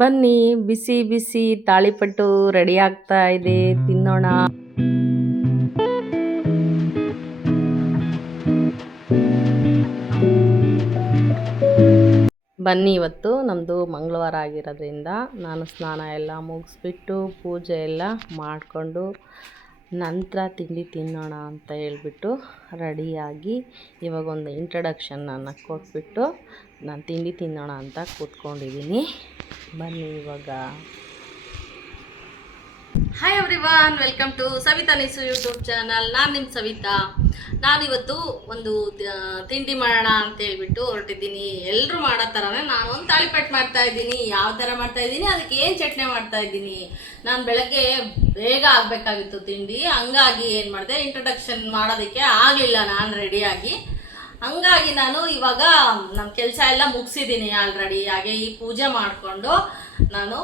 ಬನ್ನಿ ಬಿಸಿ ಬಿಸಿ ತಾಳಿಪಟ್ಟು ರೆಡಿ ಆಗ್ತಾ ಇದೆ, ತಿನ್ನೋಣ. ಬನ್ನಿ, ಇವತ್ತು ನಮ್ಮದು ಮಂಗಳವಾರ ಆಗಿರೋದ್ರಿಂದ ನಾನು ಸ್ನಾನ ಎಲ್ಲ ಮುಗಿಸ್ಬಿಟ್ಟು ಪೂಜೆ ಎಲ್ಲ ಮಾಡಿಕೊಂಡು ನಂತರ ತಿಂಡಿ ತಿನ್ನೋಣ ಅಂತ ಹೇಳ್ಬಿಟ್ಟು ರೆಡಿಯಾಗಿ ಇವಾಗ ಒಂದು ಇಂಟ್ರಡಕ್ಷನನ್ನು ಕೊಟ್ಬಿಟ್ಟು ನಾನು ತಿಂಡಿ ತಿನ್ನೋಣ ಅಂತ ಕೂತ್ಕೊಂಡಿದ್ದೀನಿ. ಬನ್ನಿ ಇವಾಗ. Hi everyone, welcome to Savitha Nisu YouTube channel. ನಾನು ನಿಮ್ಮ ಸವಿತಾ. ನಾನಿವತ್ತು ಒಂದು ತಿಂಡಿ ಮಾಡೋಣ ಅಂತ ಹೇಳ್ಬಿಟ್ಟು ಹೊರಟಿದ್ದೀನಿ. ಎಲ್ಲರೂ ಮಾಡೋ ಥರನೇ ನಾನು ಒಂದು ತಾಳಿಪಟ್ಟು ಮಾಡ್ತಾ ಇದ್ದೀನಿ. ಯಾವ ಥರ ಮಾಡ್ತಾ ಇದ್ದೀನಿ, ಅದಕ್ಕೆ ಏನು ಚಟ್ನಿ ಮಾಡ್ತಾ ಇದ್ದೀನಿ. ನಾನು ಬೆಳಗ್ಗೆ ಬೇಗ ಆಗಬೇಕಾಗಿತ್ತು ತಿಂಡಿ, ಹಂಗಾಗಿ ಏನು ಮಾಡಿದೆ, ಇಂಟ್ರಡಕ್ಷನ್ ಮಾಡೋದಕ್ಕೆ ಆಗಲಿಲ್ಲ ನಾನು ರೆಡಿಯಾಗಿ. ಹಂಗಾಗಿ ನಾನು ಇವಾಗ ನಮ್ಮ ಕೆಲಸ ಎಲ್ಲ ಮುಗಿಸಿದ್ದೀನಿ ಆಲ್ರೆಡಿ. ಹಾಗೆ ಈ ಪೂಜೆ ಮಾಡಿಕೊಂಡು ನಾನು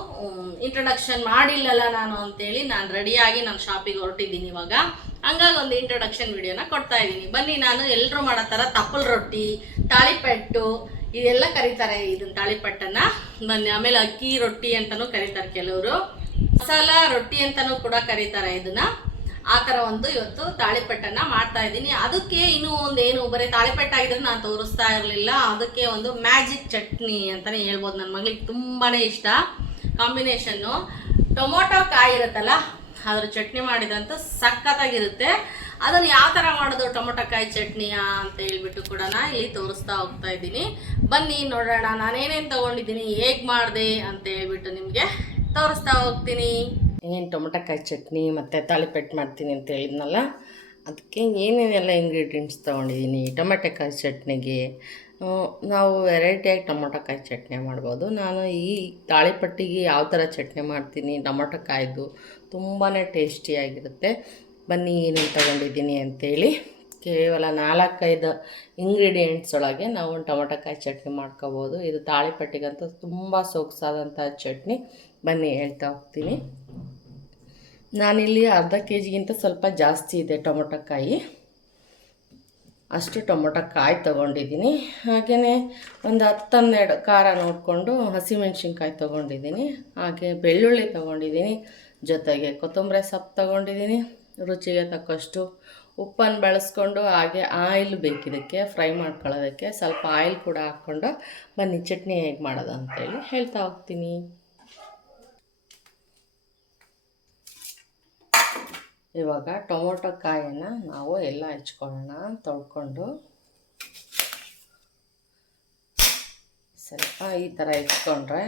ಇಂಟ್ರಡಕ್ಷನ್ ಮಾಡಿಲ್ಲಲ್ಲ ನಾನು ಅಂತೇಳಿ ನಾನು ರೆಡಿಯಾಗಿ ನಾನು ಶಾಪಿಗೆ ಹೊರಟಿದ್ದೀನಿ ಇವಾಗ. ಹಂಗಾಗಿ ಒಂದು ಇಂಟ್ರಡಕ್ಷನ್ ವಿಡಿಯೋನ ಕೊಡ್ತಾ ಇದ್ದೀನಿ. ಬನ್ನಿ, ನಾನು ಎಲ್ಲರೂ ಮಾಡೋ ಥರ ತಪ್ಪಲು ರೊಟ್ಟಿ, ತಾಳಿಪಟ್ಟು ಇದೆಲ್ಲ ಕರೀತಾರೆ. ಇದನ್ನ ತಾಳಿಪಟ್ಟನ್ನು ಬನ್ನಿ. ಆಮೇಲೆ ಅಕ್ಕಿ ರೊಟ್ಟಿ ಅಂತಲೂ ಕರೀತಾರೆ ಕೆಲವರು, ಮಸಾಲ ರೊಟ್ಟಿ ಅಂತಲೂ ಕೂಡ ಕರೀತಾರೆ ಇದನ್ನು. ಆ ಥರ ಒಂದು ಇವತ್ತು ತಾಳಿಪಟ್ಟನ್ನು ಮಾಡ್ತಾ ಇದ್ದೀನಿ. ಅದಕ್ಕೆ ಇನ್ನೂ ಒಂದೇನು ಬರೀ ತಾಳಿಪಟ್ಟಾಗಿದ್ರೆ ನಾನು ತೋರಿಸ್ತಾ ಇರಲಿಲ್ಲ. ಅದಕ್ಕೆ ಒಂದು ಮ್ಯಾಜಿಕ್ ಚಟ್ನಿ ಅಂತಲೇ ಹೇಳ್ಬೋದು. ನನ್ನ ಮಗಳಿಗೆ ತುಂಬಾ ಇಷ್ಟ ಕಾಂಬಿನೇಷನ್ನು. ಟೊಮೊಟೊ ಕಾಯಿ ಇರುತ್ತಲ್ಲ, ಅದ್ರ ಚಟ್ನಿ ಮಾಡಿದಂತೂ ಸಖತ್ತಾಗಿರುತ್ತೆ. ಅದನ್ನು ಯಾವ ಥರ ಮಾಡೋದು ಟೊಮೊಟೊ ಕಾಯಿ ಚಟ್ನಿಯ ಅಂತ ಹೇಳ್ಬಿಟ್ಟು ಕೂಡ ಇಲ್ಲಿ ತೋರಿಸ್ತಾ ಹೋಗ್ತಾ ಇದ್ದೀನಿ. ಬನ್ನಿ ನೋಡೋಣ ನಾನೇನೇನು ತೊಗೊಂಡಿದ್ದೀನಿ, ಹೇಗೆ ಮಾಡಿದೆ ಅಂತ ಹೇಳ್ಬಿಟ್ಟು ನಿಮಗೆ ತೋರಿಸ್ತಾ ಹೋಗ್ತೀನಿ. ಏನು ಟೊಮೊಟೊಕಾಯಿ ಚಟ್ನಿ ಮತ್ತು ತಾಳಿಪಟ್ಟು ಮಾಡ್ತೀನಿ ಅಂತ ಹೇಳಿದ್ನಲ್ಲ, ಅದಕ್ಕೆ ಏನೇನೆಲ್ಲ ಇಂಗ್ರೀಡಿಯೆಂಟ್ಸ್ ತೊಗೊಂಡಿದ್ದೀನಿ. ಟೊಮೆಟೊಕಾಯಿ ಚಟ್ನಿಗೆ ನಾವು ವೆರೈಟಿಯಾಗಿ ಟೊಮೊಟೊಕಾಯಿ ಚಟ್ನಿ ಮಾಡ್ಬೋದು. ನಾನು ಈ ತಾಳಿಪಟ್ಟಿಗೆ ಯಾವ ಥರ ಚಟ್ನಿ ಮಾಡ್ತೀನಿ, ಟೊಮೊಟೊಕಾಯ್ದು ತುಂಬಾ ಟೇಸ್ಟಿಯಾಗಿರುತ್ತೆ. ಬನ್ನಿ ಏನೇನು ತೊಗೊಂಡಿದ್ದೀನಿ ಅಂಥೇಳಿ. ಕೇವಲ 4-5 ಇಂಗ್ರೀಡಿಯೆಂಟ್ಸ್ ಒಳಗೆ ನಾವು ಟೊಮೊಟೊಕಾಯಿ ಚಟ್ನಿ ಮಾಡ್ಕೋಬೋದು. ಇದು ತಾಳಿಪಟ್ಟಿಗಂತೂ ತುಂಬ ಸೊಗಸಾದಂಥ ಚಟ್ನಿ. ಬನ್ನಿ ಹೇಳ್ತಾ ಹೋಗ್ತೀನಿ. ನಾನಿಲ್ಲಿ ಅರ್ಧ ಕೆಜಿಗಿಂತ ಸ್ವಲ್ಪ ಜಾಸ್ತಿ ಇದೆ ಟೊಮೊಟೊಕಾಯಿ, ಅಷ್ಟು ಟೊಮೊಟೊಕಾಯಿ ತೊಗೊಂಡಿದ್ದೀನಿ. ಹಾಗೆಯೇ ಒಂದು 10-12 ಖಾರ ನೋಡಿಕೊಂಡು ಹಸಿಮೆಣ್ಸಿನ್ಕಾಯಿ ತೊಗೊಂಡಿದ್ದೀನಿ. ಹಾಗೆ ಬೆಳ್ಳುಳ್ಳಿ ತೊಗೊಂಡಿದ್ದೀನಿ, ಜೊತೆಗೆ ಕೊತ್ತಂಬರಿ ಸೊಪ್ಪು ತೊಗೊಂಡಿದ್ದೀನಿ, ರುಚಿಗೆ ತಕ್ಕಷ್ಟು ಉಪ್ಪನ್ನು ಬಳಸ್ಕೊಂಡು, ಹಾಗೆ ಆಯಿಲ್ ಬೇಕಿದ್ದಕ್ಕೆ ಫ್ರೈ ಮಾಡ್ಕೊಳ್ಳೋದಕ್ಕೆ ಸ್ವಲ್ಪ ಆಯಿಲ್ ಕೂಡ ಹಾಕ್ಕೊಂಡು ಬನ್ನಿ ಚಟ್ನಿ ಹೇಗೆ ಮಾಡೋದು ಅಂತೇಳಿ ಹೇಳ್ತಾ ಹೋಗ್ತೀನಿ. ಇವಾಗ ಟೊಮೊಟೊ ಕಾಯನ್ನು ನಾವು ಎಲ್ಲ ಹೆಚ್ಕೊಳ್ಳೋಣ. ತೊಳ್ಕೊಂಡು ಸ್ವಲ್ಪ ಈ ಥರ ಹೆಚ್ಕೊಂಡ್ರೆ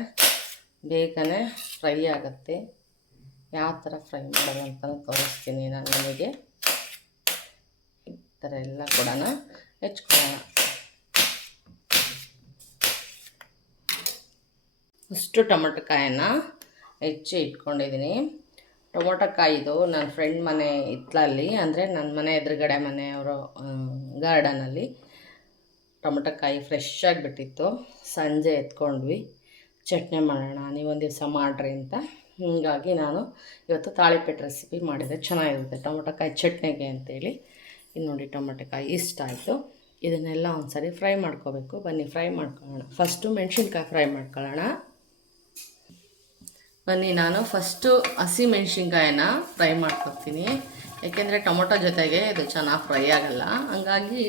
ಬೇಗನೆ ಫ್ರೈ ಆಗುತ್ತೆ. ಯಾವ ಥರ ಫ್ರೈ ಮಾಡೋದು ಅಂತಲೂ ತೋರಿಸ್ತೀನಿ ನಾನು ನಿಮಗೆ. ಈ ಥರ ಎಲ್ಲ ಕೂಡ ಹೆಚ್ಕೊಳ್ಳೋಣ. ಅಷ್ಟು ಟೊಮೊಟೊ ಕಾಯನ್ನು ಹೆಚ್ಚಿ ಇಟ್ಕೊಂಡಿದ್ದೀನಿ. ಟೊಮೊಟೊಕಾಯಿದು ನನ್ನ ಫ್ರೆಂಡ್ ಮನೆ ಹಿತ್ತಲಲ್ಲಿ, ಅಂದರೆ ನನ್ನ ಮನೆ ಎದುರುಗಡೆ ಮನೆಯವರು ಗಾರ್ಡನಲ್ಲಿ ಟೊಮೊಟೊಕಾಯಿ ಫ್ರೆಶ್ ಆಗಿಬಿಟ್ಟಿತ್ತು. ಸಂಜೆ ಎತ್ಕೊಂಡ್ವಿ ಚಟ್ನಿ ಮಾಡೋಣ, ನೀವೊಂದು ದಿವಸ ಮಾಡಿರಿ ಅಂತ. ಹೀಗಾಗಿ ನಾನು ಇವತ್ತು ತಾಳಿಪಟ್ಟು ರೆಸಿಪಿ ಮಾಡಿದೆ. ಚೆನ್ನಾಗಿರುತ್ತೆ ಟೊಮೊಟೊಕಾಯಿ ಚಟ್ನಿಗೆ ಅಂತೇಳಿ. ಇದು ನೋಡಿ ಟೊಮೊಟೊಕಾಯಿ ಇಷ್ಟ ಆಯಿತು. ಇದನ್ನೆಲ್ಲ ಒಂದು ಸರಿ ಫ್ರೈ ಮಾಡ್ಕೋಬೇಕು. ಬನ್ನಿ ಫ್ರೈ ಮಾಡ್ಕೊಳ್ಳೋಣ. ಫಸ್ಟು ಮೆಣಸಿನ್ಕಾಯಿ ಫ್ರೈ ಮಾಡ್ಕೊಳ್ಳೋಣ. ಬನ್ನಿ, ನಾನು ಫಸ್ಟು ಹಸಿ ಮೆಣಸಿನ್ಕಾಯಿನ ಫ್ರೈ ಮಾಡ್ಕೊತೀನಿ. ಯಾಕೆಂದರೆ ಟೊಮೊಟೊ ಜೊತೆಗೆ ಇದು ಚೆನ್ನಾಗಿ ಫ್ರೈ ಆಗೋಲ್ಲ, ಹಂಗಾಗಿ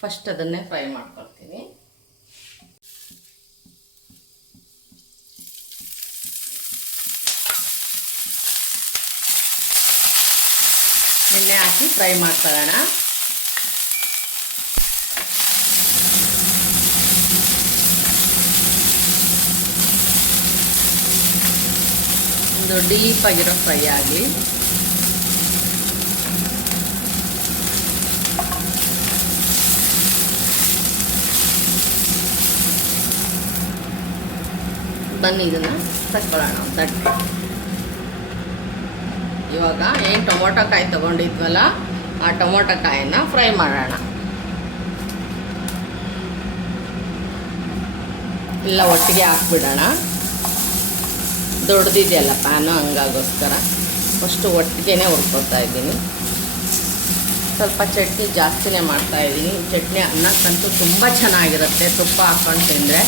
ಫಸ್ಟ್ ಅದನ್ನೇ ಫ್ರೈ ಮಾಡ್ಕೊಳ್ತೀನಿ. ಎಣ್ಣೆ ಹಾಕಿ ಫ್ರೈ ಮಾಡ್ಕೊಳ್ಳೋಣ. ಒಂದು ಡೀಪಾಗಿರೋ ಫ್ರೈ ಆಗಲಿ. ಬನ್ನಿ ಇದನ್ನು ತಕ್ಕೊಳ್ಳೋಣ ತಟ್ಟೆ. ಇವಾಗ ಏನು ಟೊಮೊಟೊಕಾಯಿ ತೊಗೊಂಡಿದ್ವಲ್ಲ, ಆ ಟೊಮೊಟೊಕಾಯನ್ನು ಫ್ರೈ ಮಾಡೋಣ. ಎಲ್ಲ ಒಟ್ಟಿಗೆ ಹಾಕ್ಬಿಡೋಣ. ದೊಡ್ಡದಿದೆಯಲ್ಲ ಪ್ಯಾನು, ಹಂಗಾಗೋಸ್ಕರ ಫಸ್ಟು ಒಟ್ಟಿಗೆ ಹುರ್ಕೊತಾ ಇದ್ದೀನಿ. ಸ್ವಲ್ಪ ಚಟ್ನಿ ಜಾಸ್ತಿನೇ ಮಾಡ್ತಾಯಿದ್ದೀನಿ. ಚಟ್ನಿ ಅನ್ನಕ್ಕಂತೂ ತುಂಬ ಚೆನ್ನಾಗಿರುತ್ತೆ ತುಪ್ಪ ಹಾಕ್ಕೊಂಡು ತಿಂದರೆ.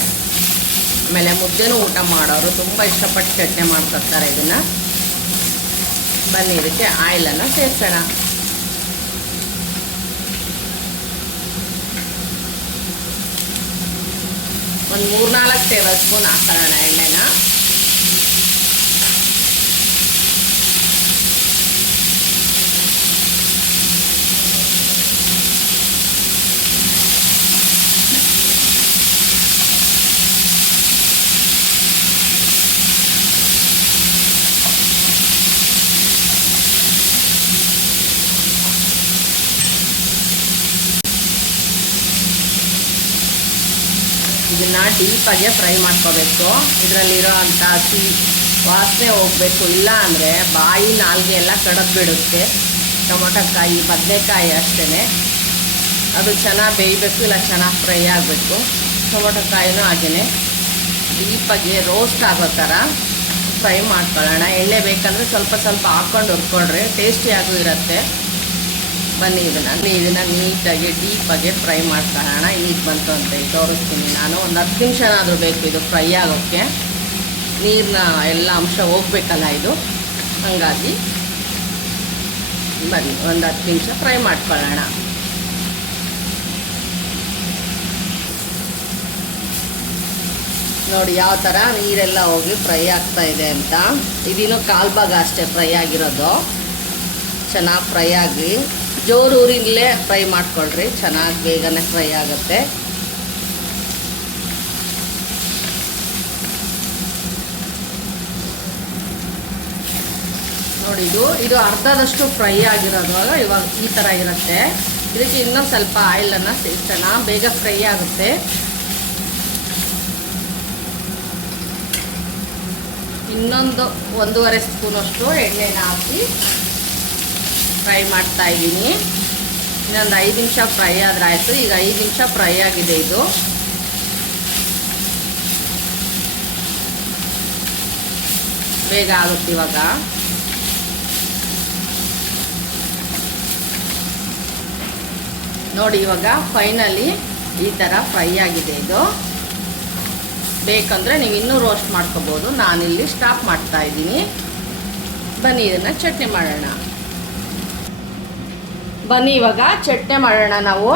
ಆಮೇಲೆ ಮುದ್ದೆನೂ ಊಟ ಮಾಡೋರು ತುಂಬ ಇಷ್ಟಪಟ್ಟು ಚಟ್ನಿ ಮಾಡ್ಕೊತಾರೆ ಇದನ್ನು. ಬನ್ನಿ ಇದಕ್ಕೆ ಆಯಿಲನ್ನು ಸೇರಿಸೋಣ. ಒಂದು 3-4 ಟೇಬಲ್ ಸ್ಪೂನ್ ಹಾಕೋಣ ಎಣ್ಣೆನ. ಇದನ್ನು ಡೀಪಾಗೆ ಫ್ರೈ ಮಾಡ್ಕೋಬೇಕು. ಇದರಲ್ಲಿರೋ ಅಂಥ ಹಸಿ ವಾಸನೆ ಹೋಗಬೇಕು, ಇಲ್ಲ ಅಂದರೆ ಬಾಯಿ ನಾಲ್ಗೆ ಎಲ್ಲ ಕಡದು ಬಿಡುತ್ತೆ. ಟೊಮೊಟೊಕಾಯಿ ಬದನೆಕಾಯಿ ಅಷ್ಟೇ, ಅದು ಚೆನ್ನಾಗಿ ಬೇಯಬೇಕು, ಇಲ್ಲ ಚೆನ್ನಾಗಿ ಫ್ರೈ ಆಗಬೇಕು. ಟೊಮೊಟೊಕಾಯಿನೂ ಹಾಗೆಯೇ ಡೀಪಾಗಿ ರೋಸ್ಟ್ ಆಗೋ ಥರ ಫ್ರೈ ಮಾಡ್ಕೊಳ್ಳೋಣ. ಎಣ್ಣೆ ಬೇಕಂದರೆ ಸ್ವಲ್ಪ ಸ್ವಲ್ಪ ಹಾಕ್ಕೊಂಡು ಹುರ್ಕೊಳ್ರಿ, ಟೇಸ್ಟಿಯಾಗೂ ಇರುತ್ತೆ. ಬನ್ನಿ ಇದನ್ನು ನೀಟಾಗಿ ಡೀಪಾಗಿ ಫ್ರೈ ಮಾಡ್ಕೊಳ್ಳೋಣ. ಈಗ ಬಂತು ಅಂತ ಹೇಳಿ ತೋರಿಸ್ತೀನಿ ನಾನು. ಒಂದು 10 ನಿಮಿಷನಾದರೂ ಬೇಕು ಇದು ಫ್ರೈ ಆಗೋಕ್ಕೆ. ನೀರಿನ ಎಲ್ಲ ಅಂಶ ಹೋಗ್ಬೇಕಲ್ಲ ಇದು, ಹಾಗಾಗಿ ಬನ್ನಿ ಒಂದು 10 ನಿಮಿಷ ಫ್ರೈ ಮಾಡ್ಕೊಳ್ಳೋಣ. ನೋಡಿ ಯಾವ ಥರ ನೀರೆಲ್ಲ ಹೋಗಿ ಫ್ರೈ ಆಗ್ತಾ ಇದೆ ಅಂತ. ಇದಿನ್ನೂ 1/4 ಭಾಗ ಅಷ್ಟೇ ಫ್ರೈ ಆಗಿರೋದು. ಚೆನ್ನಾಗಿ ಫ್ರೈ ಆಗಿ ಜೋರು ಊರಿನಲ್ಲೇ ಫ್ರೈ ಮಾಡ್ಕೊಳ್ರಿ, ಚೆನ್ನಾಗಿ ಬೇಗನೆ ಫ್ರೈ ಆಗುತ್ತೆ. ನೋಡಿ ಇದು ಅರ್ಧದಷ್ಟು ಫ್ರೈ ಆಗಿರೋದು ಇವಾಗ ಈ ಥರ ಇರುತ್ತೆ. ಇದಕ್ಕೆ ಇನ್ನೊಂದು ಸ್ವಲ್ಪ ಆಯಿಲನ್ನು ಸೇರಿಸೋಣ, ಬೇಗ ಫ್ರೈ ಆಗುತ್ತೆ. ಇನ್ನೊಂದು 1.5 ಸ್ಪೂನಷ್ಟು ಎಣ್ಣೆನ ಹಾಕಿ ಫ್ರೈ ಮಾಡ್ತಾ ಇದ್ದೀನಿ. ಇನ್ನೊಂದು 5 ನಿಮಿಷ ಫ್ರೈ ಆದರೆ ಆಯಿತು. ಈಗ 5 ನಿಮಿಷ ಫ್ರೈ ಆಗಿದೆ. ಇದು ಬೇಗ ಆಗುತ್ತೆ ಇವಾಗ. ನೋಡಿ ಇವಾಗ ಫೈನಲಿ ಈ ಥರ ಫ್ರೈ ಆಗಿದೆ. ಇದು ಬೇಕಂದರೆ ನೀವು ಇನ್ನೂ ರೋಸ್ಟ್ ಮಾಡ್ಕೋಬೋದು. ನಾನಿಲ್ಲಿ ಸ್ಟಾಪ್ ಮಾಡ್ತಾ ಇದ್ದೀನಿ. ಬನ್ನಿ ಇದನ್ನು ಚಟ್ನಿ ಮಾಡೋಣ. ಬನ್ನಿ ಇವಾಗ ಚಟ್ನಿ ಮಾಡೋಣ ನಾವು.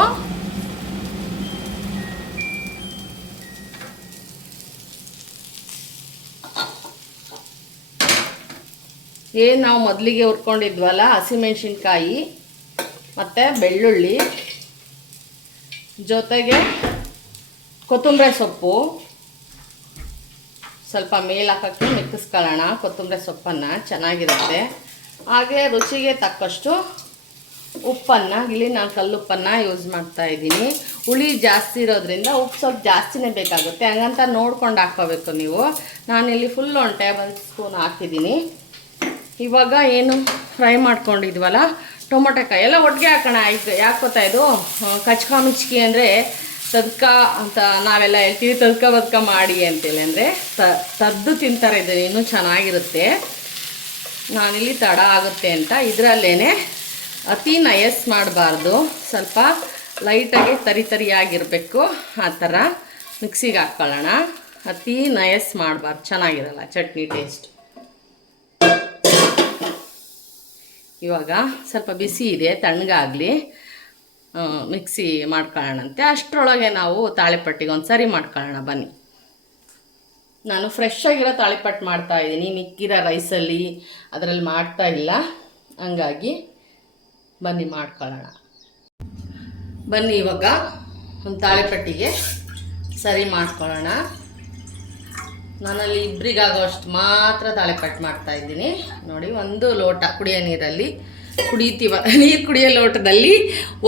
ಏನು ನಾವು ಮೊದಲಿಗೆ ಹುರ್ಕೊಂಡಿದ್ವಲ್ಲ ಹಸಿಮೆಣ್ಸಿನ್ಕಾಯಿ ಮತ್ತು ಬೆಳ್ಳುಳ್ಳಿ, ಜೊತೆಗೆ ಕೊತ್ತಂಬರಿ ಸೊಪ್ಪು ಸ್ವಲ್ಪ ಮೇಲೆ ಹಾಕೋಕ್ಕೆ ಮಿಕ್ಕಿಸ್ಕೊಳ್ಳೋಣ. ಕೊತ್ತಂಬರಿ ಸೊಪ್ಪನ್ನು ಚೆನ್ನಾಗಿರುತ್ತೆ. ಹಾಗೆ ರುಚಿಗೆ ತಕ್ಕಷ್ಟು ಉಪ್ಪನ್ನು, ಇಲ್ಲಿ ನಾನು ಕಲ್ಲುಪ್ಪನ್ನು ಯೂಸ್ ಮಾಡ್ತಾ ಇದ್ದೀನಿ. ಹುಳಿ ಜಾಸ್ತಿ ಇರೋದ್ರಿಂದ ಉಪ್ಪು ಸ್ವಲ್ಪ ಜಾಸ್ತಿನೇ ಬೇಕಾಗುತ್ತೆ, ಹಂಗಂತ ನೋಡ್ಕೊಂಡು ಹಾಕ್ಕೋಬೇಕು ನೀವು. ನಾನಿಲ್ಲಿ ಫುಲ್ 1 ಟೇಬಲ್ ಸ್ಪೂನ್ ಹಾಕಿದ್ದೀನಿ. ಇವಾಗ ಏನು ಫ್ರೈ ಮಾಡ್ಕೊಂಡಿದ್ವಲ್ಲ ಟೊಮೊಟೊಕಾಯಿ ಎಲ್ಲ ಒಟ್ಟಿಗೆ ಹಾಕೋಣ. ಈಗ ಯಾಕೆ ಇದು ಕಚ್ಕ ಮಿಚ್ಕಿ ಅಂದರೆ ತದ್ಕ ಅಂತ ನಾವೆಲ್ಲ ಹೇಳ್ತೀವಿ, ತದ್ಕ ಬದ್ಕ ಮಾಡಿ ಅಂತೇಳಿ, ಅಂದರೆ ತದ್ದು ತಿಂತಾರೆ. ಇದು ಇನ್ನೂ ಚೆನ್ನಾಗಿರುತ್ತೆ. ನಾನಿಲ್ಲಿ ತಡ ಆಗುತ್ತೆ ಅಂತ ಇದರಲ್ಲೇ ಅತಿ ನಯಸ್ ಮಾಡಬಾರ್ದು, ಸ್ವಲ್ಪ ಲೈಟಾಗಿ ತರಿಯಾಗಿರಬೇಕು. ಆ ಥರ ಮಿಕ್ಸಿಗೆ ಹಾಕ್ಕೊಳ್ಳೋಣ. ಅತಿ ನಯಸ್ ಮಾಡಬಾರ್ದು, ಚೆನ್ನಾಗಿರಲ್ಲ ಚಟ್ನಿ ಟೇಸ್ಟ್. ಇವಾಗ ಸ್ವಲ್ಪ ಬಿಸಿ ಇದೆ, ತಣ್ಣಗಾಗಲಿ, ಮಿಕ್ಸಿ ಮಾಡ್ಕೊಳ್ಳೋಣಂತೆ. ಅಷ್ಟರೊಳಗೆ ನಾವು ತಾಳಿಪಟ್ಟಿಗೆ ಒಂದು ಸರಿ ಮಾಡ್ಕೊಳ್ಳೋಣ. ಬನ್ನಿ, ನಾನು ಫ್ರೆಶ್ ಆಗಿರೋ ತಾಳಿಪಟ್ಟು ಮಾಡ್ತಾಯಿದ್ದೀನಿ. ಮಿಕ್ಕಿರೋ ರೈಸಲ್ಲಿ ಅದರಲ್ಲಿ ಮಾಡ್ತಾ ಇಲ್ಲ, ಹಂಗಾಗಿ ಬನ್ನಿ ಮಾಡ್ಕೊಳ್ಳೋಣ. ಬನ್ನಿ ಇವಾಗ ಒಂದು ತಾಳಿಪಟ್ಟಿಗೆ ಸರಿ ಮಾಡ್ಕೊಳ್ಳೋಣ. ನಾನಲ್ಲಿ ಇಬ್ಬರಿಗಾಗೋಷ್ಟು ಮಾತ್ರ ತಾಳಿಪಟ್ಟು ಮಾಡ್ತಾಯಿದ್ದೀನಿ. ನೋಡಿ, 1 ಲೋಟ ಕುಡಿಯೋ ನೀರಲ್ಲಿ ನೀರು ಕುಡಿಯೋ ಲೋಟದಲ್ಲಿ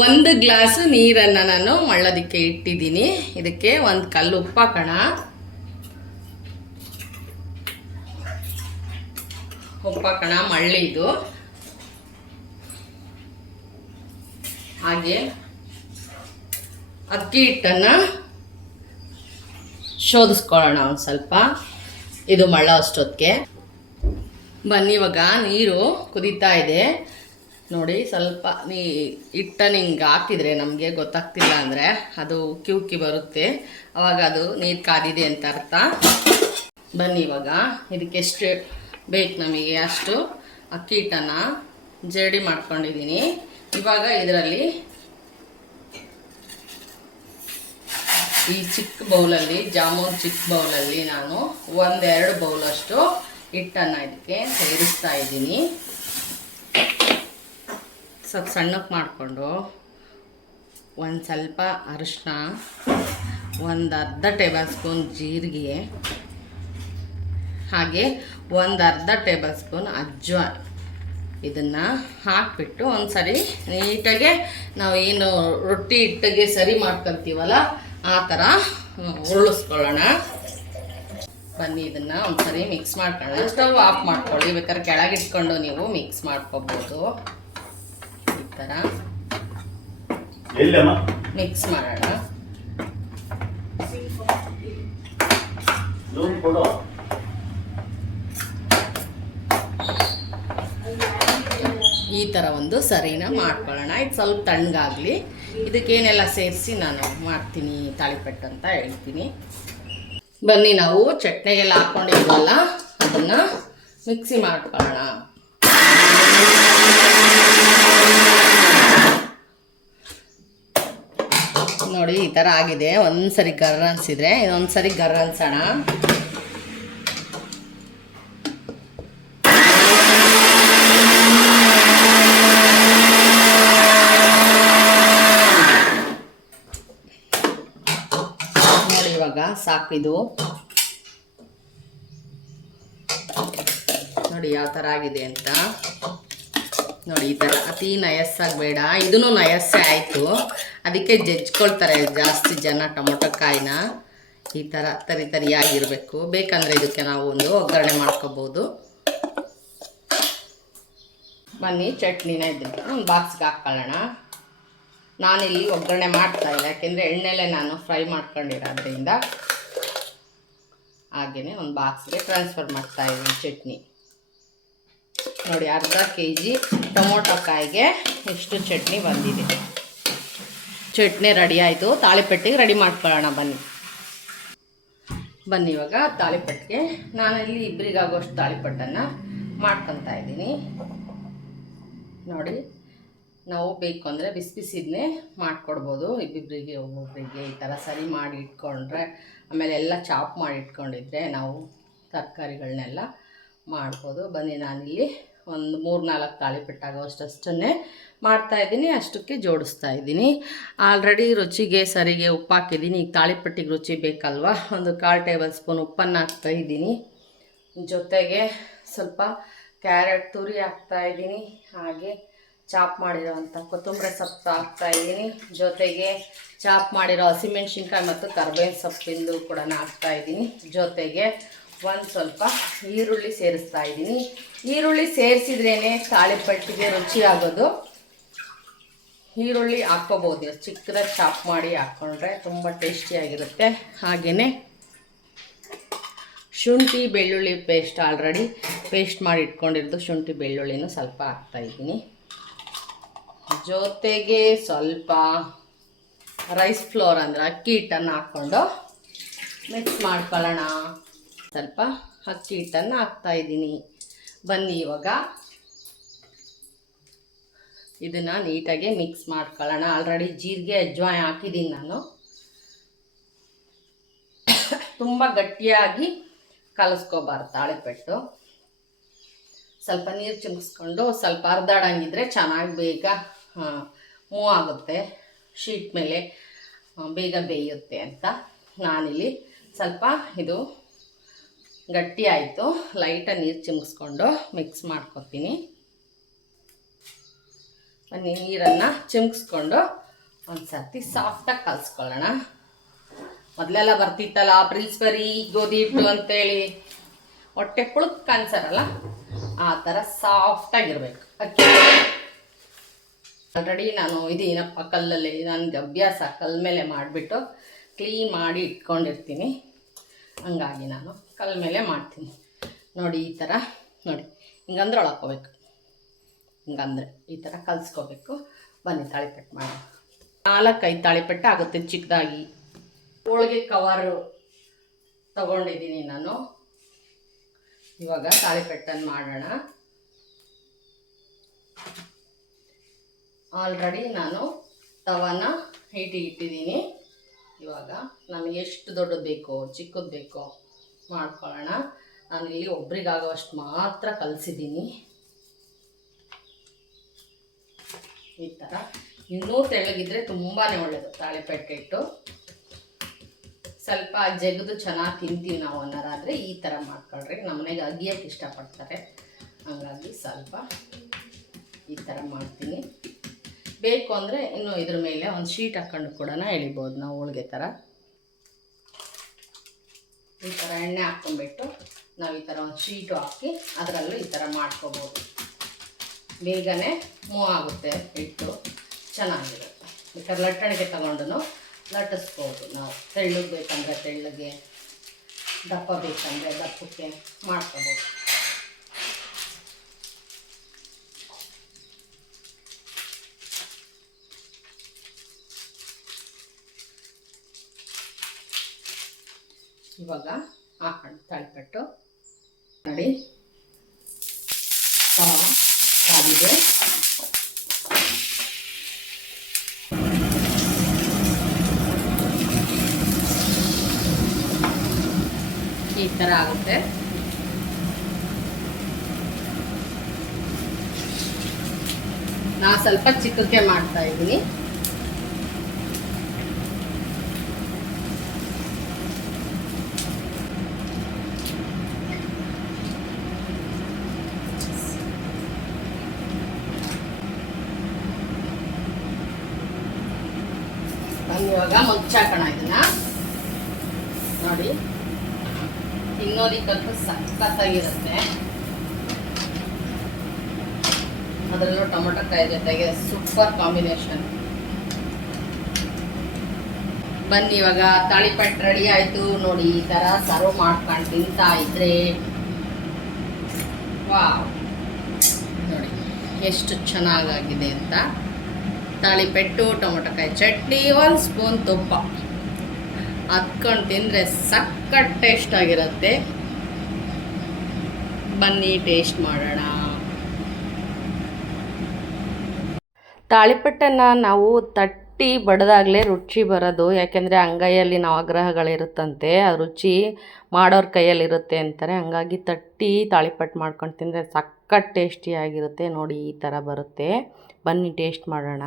1 ಗ್ಲಾಸು ನೀರನ್ನು ನಾನು ಮಳ್ಳೋದಕ್ಕೆ ಇಟ್ಟಿದ್ದೀನಿ. ಇದಕ್ಕೆ 1 ಕಲ್ಲು ಉಪ್ಪು ಹಾಕೋಣ. ಉಪ್ಪು ಹಾಕೋಣ, ಮಳ್ಳಿ ಇದು. ಹಾಗೆ ಅಕ್ಕಿ ಹಿಟ್ಟನ್ನು ಶೋಧಿಸ್ಕೊಳ್ಳೋಣ ಒಂದು ಸ್ವಲ್ಪ, ಇದು ಮಳ್ಳೋ ಅಷ್ಟೊತ್ತಿಗೆ. ಬನ್ನಿ, ಇವಾಗ ನೀರು ಕುದೀತಾ ಇದೆ. ನೋಡಿ ಸ್ವಲ್ಪ ಹಿಟ್ಟನ್ನು ಹಿಂಗೆ ಹಾಕಿದರೆ ನಮಗೆ ಗೊತ್ತಾಗ್ತಿಲ್ಲ ಅಂದರೆ ಅದು ಉಕ್ಕಿ ಬರುತ್ತೆ, ಆವಾಗ ಅದು ನೀರು ಕಾದಿದೆ ಅಂತ ಅರ್ಥ. ಬನ್ನಿ ಇವಾಗ ಇದಕ್ಕೆ ಎಷ್ಟು ಬೇಕು ನಮಗೆ ಅಷ್ಟು ಅಕ್ಕಿ ಹಿಟ್ಟನ್ನು ಜರಡಿ ಮಾಡ್ಕೊಂಡಿದ್ದೀನಿ. ಇವಾಗ ಇದರಲ್ಲಿ ಈ ಚಿಕ್ಕ ಬೌಲಲ್ಲಿ, ಜಾಮೂನ್ ಚಿಕ್ಕ ಬೌಲಲ್ಲಿ ನಾನು 1-2 ಬೌಲಷ್ಟು ಹಿಟ್ಟನ್ನು ಇದಕ್ಕೆ ಸೇರಿಸ್ತಾ ಇದ್ದೀನಿ. ಸ್ವಲ್ಪ ಸಣ್ಣಕ್ಕೆ ಮಾಡಿಕೊಂಡು ಒಂದು ಸ್ವಲ್ಪ ಅರಿಶಿನ, ಒಂದು ಅರ್ಧ ಟೇಬಲ್ ಸ್ಪೂನ್ ಜೀರಿಗೆ, ಹಾಗೆ ಒಂದು ಅರ್ಧ ಟೇಬಲ್ ಸ್ಪೂನ್ ಅಜ್ವಾನ್ ಇದನ್ನು ಹಾಕಿಬಿಟ್ಟು ಒಂದು ಸರಿ ನೀಟಾಗೆ ನಾವು ಏನು ರೊಟ್ಟಿ ಹಿಟ್ಟಿಗೆ ಸರಿ ಮಾಡ್ಕೊತೀವಲ್ಲ ಆ ಥರ ಉರುಳಿಸ್ಕೊಳ್ಳೋಣ. ಬನ್ನಿ ಇದನ್ನು ಒಂದು ಸರಿ ಮಿಕ್ಸ್ ಮಾಡ್ಕೊಳ್ಳೋಣ. ಸ್ಟವ್ ಆಫ್ ಮಾಡ್ಕೊಳ್ಳಿ, ಬೇಕಾದ್ರೆ ಕೆಳಗಿಟ್ಕೊಂಡು ನೀವು ಮಿಕ್ಸ್ ಮಾಡ್ಕೋಬೋದು. ಈ ಥರ ಮಿಕ್ಸ್ ಮಾಡೋಣ. ಈ ಥರ ಒಂದು ಸರಿನ ಮಾಡ್ಕೊಳ್ಳೋಣ. ಇದು ಸ್ವಲ್ಪ ತಣ್ಣಗಾಗಲಿ. ಇದಕ್ಕೇನೆಲ್ಲ ಸೇರಿಸಿ ನಾನು ಮಾಡ್ತೀನಿ ತಾಳಿಪಟ್ಟು ಅಂತ ಹೇಳ್ತೀನಿ. ಬನ್ನಿ ನಾವು ಚಟ್ನಿಗೆಲ್ಲ ಹಾಕ್ಕೊಂಡಿದ್ವಲ್ಲ ಅದನ್ನು ಮಿಕ್ಸಿ ಮಾಡ್ಕೊಳ್ಳೋಣ. ನೋಡಿ ಈ ಥರ ಆಗಿದೆ. ಒಂದು ಸರಿ ಗರ್ರ ಅನಿಸಿದ್ರೆ ಇನ್ನೊಂದು ಸರಿ ಗರ್ರ ಅನ್ಸೋಣ. ಇವಾಗ ಸಾಕಿದು ನೋಡಿ ಯಾವ ಥರ ಆಗಿದೆ ಅಂತ. ನೋಡಿ ಈ ಥರ ಅತಿ ನಯಸ್ಸಾಗಬೇಡ, ಇದೂ ನಯಸ್ಸೇ ಆಯಿತು. ಅದಕ್ಕೆ ಜಜ್ಕೊಳ್ತಾರೆ ಜಾಸ್ತಿ ಜನ ಟೊಮೊಟೊ ಕಾಯಿನ. ಈ ಥರ ತರಿಯಾಗಿರಬೇಕು. ಬೇಕಂದರೆ ಇದಕ್ಕೆ ನಾವು ಒಂದು ಒಗ್ಗರಣೆ ಮಾಡ್ಕೋಬೋದು. ಬನ್ನಿ ಚಟ್ನಿನ ಇದ್ದಿದ್ದು ಒಂದು ಬಾಕ್ಸ್ಗೆ ಹಾಕ್ಕೊಳ್ಳೋಣ. ನಾನಿಲ್ಲಿ ಒಗ್ಗರಣೆ ಮಾಡ್ತಾಯಿಲ್ಲ, ಯಾಕೆಂದರೆ ಎಣ್ಣೆಲೆ ನಾನು ಫ್ರೈ ಮಾಡ್ಕೊಂಡಿರೋದ್ರಿಂದ. ಹಾಗೆಯೇ ಒಂದು ಬಾಕ್ಸ್ಗೆ ಟ್ರಾನ್ಸ್ಫರ್ ಮಾಡ್ತಾಯಿದ್ದೀನಿ ಚಟ್ನಿ. ನೋಡಿ ಅರ್ಧ kg ಟೊಮೊಟೊ ಕಾಯಿಗೆ ಇಷ್ಟು ಚಟ್ನಿ ಬಂದಿದೆ. ಚಟ್ನಿ ರೆಡಿ ಆಯಿತು. ತಾಳಿಪಟ್ಟಿಗೆ ರೆಡಿ ಮಾಡ್ಕೊಳ್ಳೋಣ ಬನ್ನಿ ಇವಾಗ ತಾಳಿಪಟ್ಟಿಗೆ ನಾನಿಲ್ಲಿ ಇಬ್ಬರಿಗಾಗೋಷ್ಟು ತಾಳಿಪಟ್ಟನ್ನು ಮಾಡ್ಕೊತಾ ಇದ್ದೀನಿ. ನೋಡಿ ನಾವು ಬೇಕು ಅಂದರೆ ಬಿಸಿದನ್ನೇ ಮಾಡಿಕೊಡ್ಬೋದು. ಇಬ್ಬಿಬ್ಬರಿಗೆ ಒಬ್ಬೊಬ್ಬರಿಗೆ ಈ ಥರ ಸರಿ ಮಾಡಿ ಇಟ್ಕೊಂಡ್ರೆ, ಆಮೇಲೆ ಎಲ್ಲ ಚಾಪ್ ಮಾಡಿ ಇಟ್ಕೊಂಡಿದ್ರೆ ನಾವು ತರಕಾರಿಗಳನ್ನೆಲ್ಲ ಮಾಡ್ಬೋದು. ಬನ್ನಿ ನಾನಿಲ್ಲಿ ಒಂದು 3-4 ತಾಳಿಪಟ್ಟಾಗೋಷ್ಟನ್ನೇ ಮಾಡ್ತಾಯಿದ್ದೀನಿ, ಅಷ್ಟಕ್ಕೆ ಜೋಡಿಸ್ತಾ ಇದ್ದೀನಿ. ಆಲ್ರೆಡಿ ರುಚಿಗೆ ಸರಿಗೆ ಉಪ್ಪು ಹಾಕಿದ್ದೀನಿ. ಈಗ ತಾಳಿಪಟ್ಟಿಗೆ ರುಚಿ ಬೇಕಲ್ವ, ಒಂದು 1/4 ಟೇಬಲ್ ಸ್ಪೂನ್ ಉಪ್ಪನ್ನು ಹಾಕ್ತಾಯಿದ್ದೀನಿ. ಜೊತೆಗೆ ಸ್ವಲ್ಪ ಕ್ಯಾರೆಟ್ ತುರಿ ಹಾಕ್ತಾಯಿದ್ದೀನಿ. ಹಾಗೆ ಚಾಪ್ ಮಾಡಿರೋವಂಥ ಕೊತ್ತಂಬರಿ ಸೊಪ್ಪು ಹಾಕ್ತಾಯಿದ್ದೀನಿ. ಜೊತೆಗೆ ಚಾಪ್ ಮಾಡಿರೋ ಹಸಿಮೆಣ್ಸಿನ್ಕಾಯಿ ಮತ್ತು ಕರ್ಬೇವಿನ ಸೊಪ್ಪಿಂದು ಕೂಡ ಹಾಕ್ತಾಯಿದ್ದೀನಿ. ಜೊತೆಗೆ ಒಂದು ಸ್ವಲ್ಪ ಈರುಳ್ಳಿ ಸೇರಿಸ್ತಾ ಇದ್ದೀನಿ. ಈರುಳ್ಳಿ ಸೇರಿಸಿದ್ರೇ ತಾಳಿಪಟ್ಟಿಗೆ ರುಚಿ ಆಗೋದು. ಈರುಳ್ಳಿ ಹಾಕ್ಕೋಬೋದು, ಚಿಕ್ಕದಾಗಿ ಚಾಪ್ ಮಾಡಿ ಹಾಕ್ಕೊಂಡ್ರೆ ತುಂಬ ಟೇಸ್ಟಿಯಾಗಿರುತ್ತೆ. ಹಾಗೆಯೇ ಶುಂಠಿ ಬೆಳ್ಳುಳ್ಳಿ ಪೇಸ್ಟ್ ಆಲ್ರೆಡಿ ಪೇಸ್ಟ್ ಮಾಡಿ ಇಟ್ಕೊಂಡಿರೋದು ಶುಂಠಿ ಬೆಳ್ಳುಳ್ಳಿನೂ ಸ್ವಲ್ಪ ಹಾಕ್ತಾಯಿದ್ದೀನಿ. ಜೊತೆಗೆ ಸ್ವಲ್ಪ ರೈಸ್ ಫ್ಲೋರ್ ಅಂದರೆ ಅಕ್ಕಿ ಹಿಟ್ಟನ್ನು ಹಾಕ್ಕೊಂಡು ಮಿಕ್ಸ್ ಮಾಡ್ಕೊಳ್ಳೋಣ. ಸ್ವಲ್ಪ ಅಕ್ಕಿ ಹಿಟ್ಟನ್ನು ಹಾಕ್ತಾಯಿದ್ದೀನಿ. ಬನ್ನಿ ಇವಾಗ ಇದನ್ನು ನೀಟಾಗಿ ಮಿಕ್ಸ್ ಮಾಡ್ಕೊಳ್ಳೋಣ. ಆಲ್ರೆಡಿ ಜೀರಿಗೆ ಅಜ್ವಾನ ಹಾಕಿದ್ದೀನಿ ನಾನು. ತುಂಬ ಗಟ್ಟಿಯಾಗಿ ಕಲಿಸ್ಕೋಬಾರ್ದು ತಾಳಿಪಟ್ಟು. ಸ್ವಲ್ಪ ನೀರು ಚಿಮ್ಮಿಸ್ಕೊಂಡು ಸ್ವಲ್ಪ ಅರ್ಧಾಡಂಗಿದ್ರೆ ಚೆನ್ನಾಗಿ ಬೇಗ ಮೂವ್ ಆಗುತ್ತೆ, ಶೀಟ್ ಮೇಲೆ ಬೇಗ ಬೇಯುತ್ತೆ ಅಂತ. ನಾನಿಲ್ಲಿ ಸ್ವಲ್ಪ ಇದು ಗಟ್ಟಿ ಆಯಿತು, ಲೈಟಾಗಿ ನೀರು ಚಿಮ್ಮಿಸ್ಕೊಂಡು ಮಿಕ್ಸ್ ಮಾಡ್ಕೊತೀನಿ. ನೀರನ್ನು ಚಿಮ್ಮಿಸ್ಕೊಂಡು ಒಂದು ಸರ್ತಿ ಸಾಫ್ಟಾಗಿ ಕಲಿಸ್ಕೊಳ್ಳೋಣ. ಮೊದಲೆಲ್ಲ ಬರ್ತಿತ್ತಲ್ಲ ಪ್ರಿಲ್ಸ್ಬರಿ ಗೋಧಿ ಹಿಟ್ಟು ಅಂತೇಳಿ ಹೊಟ್ಟೆ ಪುಳುಕ್ ಅನ್ಸರಲ್ಲ, ಆ ಥರ ಸಾಫ್ಟಾಗಿರ್ಬೇಕು ಅಕ್ಕಿ. ಆಲ್ರೆಡಿ ನಾನು ಇದೇನಪ್ಪ ಕಲ್ಲಲ್ಲಿ ನನಗೆ ಅಭ್ಯಾಸ, ಕಲ್ಲ ಮೇಲೆ ಮಾಡಿಬಿಟ್ಟು ಕ್ಲೀನ್ ಮಾಡಿ ಇಟ್ಕೊಂಡಿರ್ತೀನಿ. ಹಂಗಾಗಿ ನಾನು ಕಲ್ಲ ಮೇಲೆ ಮಾಡ್ತೀನಿ. ನೋಡಿ ಈ ಥರ ನೋಡಿ ಹಿಂಗಂದ್ರೆ ಒಳಕೋಬೇಕು. ಹಿಂಗಂದರೆ ಈ ಥರ ಕಲಿಸ್ಕೋಬೇಕು. ಬನ್ನಿ ತಾಳಿಪಟ್ಟು ಮಾಡೋಣ. 4-5 ತಾಳಿಪಟ್ಟು ಆಗುತ್ತೆ ಚಿಕ್ಕದಾಗಿ. ಹೋಳಿಗೆ ಕವರು ತಗೊಂಡಿದ್ದೀನಿ ನಾನು. ಇವಾಗ ತಾಳಿಪಟ್ಟನ್ನು ಮಾಡೋಣ. ಆಲ್ರೆಡಿ ನಾನು ತವಾನ ಇಟ್ಟಿದ್ದೀನಿ. ಇವಾಗ ನಮಗೆ ಎಷ್ಟು ದೊಡ್ಡದು ಬೇಕೋ ಚಿಕ್ಕದು ಬೇಕೋ ಮಾಡ್ಕೊಳ್ಳೋಣ. ನಾನಿಲ್ಲಿ ಒಬ್ರಿಗಾಗೋಷ್ಟು ಮಾತ್ರ ಕಲಿಸಿದ್ದೀನಿ. ಈ ಥರ ಇನ್ನೂ ತೆಳ್ಳಗಿದ್ರೆ ತುಂಬಾ ಒಳ್ಳೆಯದು ತಾಳಿಪಟ್ಟು ಹಿಟ್ಟು. ಸ್ವಲ್ಪ ಜಗದು ಚೆನ್ನಾಗಿ ತಿಂತೀವಿ ನಾವು ಅನ್ನೋರಾದರೆ ಈ ಥರ ಮಾಡ್ಕೊಳ್ರಿ. ನಮ್ಮನೆಗೆ ಅಗಿಯೋಕ್ಕೆ ಇಷ್ಟಪಡ್ತಾರೆ, ಹಾಗಾಗಿ ಸ್ವಲ್ಪ ಈ ಥರ ಮಾಡ್ತೀನಿ. ಬೇಕು ಅಂದರೆ ಇನ್ನು ಇದ್ರ ಮೇಲೆ ಒಂದು ಶೀಟ್ ಹಾಕ್ಕೊಂಡು ಕೂಡ ಎಳಿಬೋದು ನಾವು ಹೋಳಿಗೆ ಥರ. ಈ ಥರ ಎಣ್ಣೆ ಹಾಕ್ಕೊಂಡ್ಬಿಟ್ಟು ನಾವು ಈ ಥರ ಒಂದು ಶೀಟು ಹಾಕಿ ಅದರಲ್ಲೂ ಈ ಥರ ಮಾಡ್ಕೊಬೋದು. ಬೇಗನೆ ಮೂವ್ ಆಗುತ್ತೆ ಹಿಟ್ಟು, ಚೆನ್ನಾಗಿರುತ್ತೆ. ಬೇಕಾದ್ರೆ ಲಟ್ಟಣಿಗೆ ತಗೊಂಡು ಲಟ್ಟಿಸ್ಬೋದು ನಾವು. ತೆಳ್ಳಗೆ ಬೇಕಂದರೆ ತೆಳ್ಳಗೆ, ದಪ್ಪ ಬೇಕಂದರೆ ದಪ್ಪಕ್ಕೆ ಮಾಡ್ಕೊಬೋದು. ಇವಾಗ ಹಾಕೊಂಡು ತಾಳಿಪಟ್ಟು ನೋಡಿ ಕಾದಿದೆ. ಈ ಥರ ಆಗುತ್ತೆ. ನಾನು ಸ್ವಲ್ಪ ಚಿಕ್ಕಕ್ಕೆ ಮಾಡ್ತಾ ಇದ್ದೀನಿ. ಇವಾಗ ಮುಚ್ಚಾಕೋಣ ಇದನ್ನ. ನೋಡಿ ತಿನ್ನೋದಿಕ್ಕಂತೂ ಸಖತ್ತಾಗಿರುತ್ತೆ. ಅದರಲ್ಲೂ ಟೊಮೊಟೊ ಕಾಯಿ ಜೊತೆಗೆ ಸೂಪರ್ ಕಾಂಬಿನೇಷನ್. ಬನ್ನಿ ಇವಾಗ ತಾಳಿಪಟ್ಟು ರೆಡಿ ಆಯಿತು. ನೋಡಿ ಈ ಥರ ಸರ್ವ್ ಮಾಡ್ಕೊಂಡು ತಿಂತಾ ಇದ್ರೆ ವಾವ್, ನೋಡಿ ಎಷ್ಟು ಚೆನ್ನಾಗಾಗಿದೆ ಅಂತ. ತಾಳಿಪಟ್ಟು, ಟೊಮೊಟೊಕಾಯಿ ಚಟ್ನಿ, 1 ಸ್ಪೂನ್ ತುಪ್ಪ ಹತ್ಕೊಂಡು ತಿಂದರೆ ಸಖತ್ ಟೇಸ್ಟ್ ಆಗಿರುತ್ತೆ. ಬನ್ನಿ ಟೇಸ್ಟ್ ಮಾಡೋಣ. ತಾಳಿಪಟ್ಟನ್ನು ನಾವು ತಟ್ಟಿ ಬಡ್ದಾಗಲೇ ರುಚಿ ಬರೋದು. ಯಾಕೆಂದರೆ ಅಂಗೈಯಲ್ಲಿ ನವಗ್ರಹಗಳಿರುತ್ತಂತೆ, ಆ ರುಚಿ ಮಾಡೋರ ಕೈಯಲ್ಲಿರುತ್ತೆ ಅಂತಾರೆ. ಹಂಗಾಗಿ ತಟ್ಟಿ ತಾಳಿಪಟ್ಟು ಮಾಡ್ಕೊಂಡು ತಿಂದರೆ ಸಖತ್ ಟೇಸ್ಟಿಯಾಗಿರುತ್ತೆ. ನೋಡಿ ಈ ಥರ ಬರುತ್ತೆ. ಬನ್ನಿ ಟೇಸ್ಟ್ ಮಾಡೋಣ.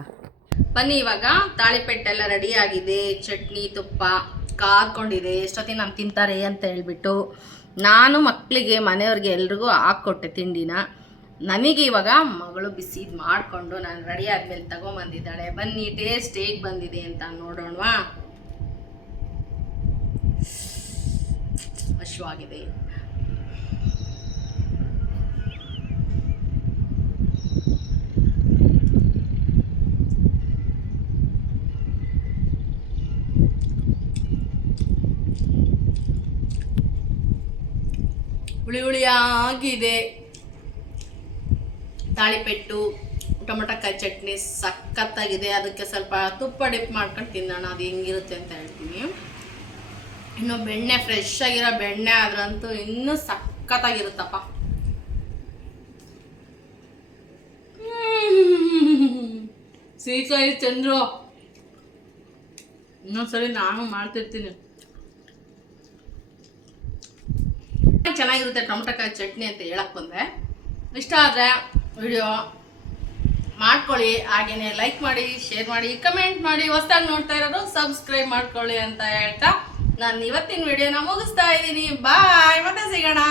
ಬನ್ನಿ ಇವಾಗ ತಾಳಿಪಟ್ಟೆಲ್ಲ ರೆಡಿ ಆಗಿದೆ. ಚಟ್ನಿ ತುಪ್ಪ ಕಾದ್ಕೊಂಡಿದೆ. ಎಷ್ಟೊತ್ತಿಗೆ ನಾನು ತಿಂತಾರೆ ಅಂತ ಹೇಳ್ಬಿಟ್ಟು ನಾನು ಮಕ್ಕಳಿಗೆ ಮನೆಯವ್ರಿಗೆ ಎಲ್ರಿಗೂ ಹಾಕ್ಕೊಟ್ಟೆ ತಿಂಡಿನ. ನನಗೆ ಇವಾಗ ಮಗಳು ಬಿಸಿದು ಮಾಡಿಕೊಂಡು ನಾನು ರೆಡಿ ಆದಮೇಲೆ ತಗೊಂಬಂದಿದ್ದಾಳೆ. ಬನ್ನಿ ಟೇಸ್ಟ್ ಹೇಗೆ ಬಂದಿದೆ ಅಂತ ನೋಡೋಣವಾ. ಹಶ್ವಾಗಿದೆ. ಹುಳಿ ಹುಳಿಯಾಗಿದೆ. ತಾಳಿಪಟ್ಟು ಟೊಮೊಟೊಕಾಯಿ ಚಟ್ನಿ ಸಖತ್ತಾಗಿದೆ. ಅದಕ್ಕೆ ಸ್ವಲ್ಪ ತುಪ್ಪ ಡಿಪ್ ಮಾಡ್ಕೊಂಡು ತಿನ್ನೋಣ, ಅದು ಹೆಂಗಿರುತ್ತೆ ಅಂತ ಹೇಳ್ತೀನಿ. ಇನ್ನು ಬೆಣ್ಣೆ ಫ್ರೆಶ್ ಆಗಿರೋ ಬೆಣ್ಣೆ ಆದ್ರಂತೂ ಇನ್ನೂ ಸಖತ್ತಾಗಿರುತ್ತಪ್ಪ. ಸೀಕಾಯಿ ಚಂದ್ರು, ಇನ್ನೊಂದ್ಸರಿ ನಾನು ಮಾಡ್ತಿರ್ತೀನಿ. ಚೆನ್ನಾಗಿರುತ್ತೆ ಟೊಮೊಟೊಕಾಯಿ ಚಟ್ನಿ ಅಂತ ಹೇಳಕ್ ಬಂದೆ. ಇಷ್ಟ ಆದರೆ ವಿಡಿಯೋ ಮಾಡ್ಕೊಳ್ಳಿ, ಹಾಗೇನೆ ಲೈಕ್ ಮಾಡಿ, ಶೇರ್ ಮಾಡಿ, ಕಮೆಂಟ್ ಮಾಡಿ. ಹೊಸದಾಗಿ ನೋಡ್ತಾ ಇರೋರು ಸಬ್ಸ್ಕ್ರೈಬ್ ಮಾಡ್ಕೊಳ್ಳಿ ಅಂತ ಹೇಳ್ತಾ ನಾನು ಇವತ್ತಿನ ವಿಡಿಯೋನ ಮುಗಿಸ್ತಾ ಇದ್ದೀನಿ. ಬಾಯ್, ಮತ್ತೆ ಸಿಗೋಣ.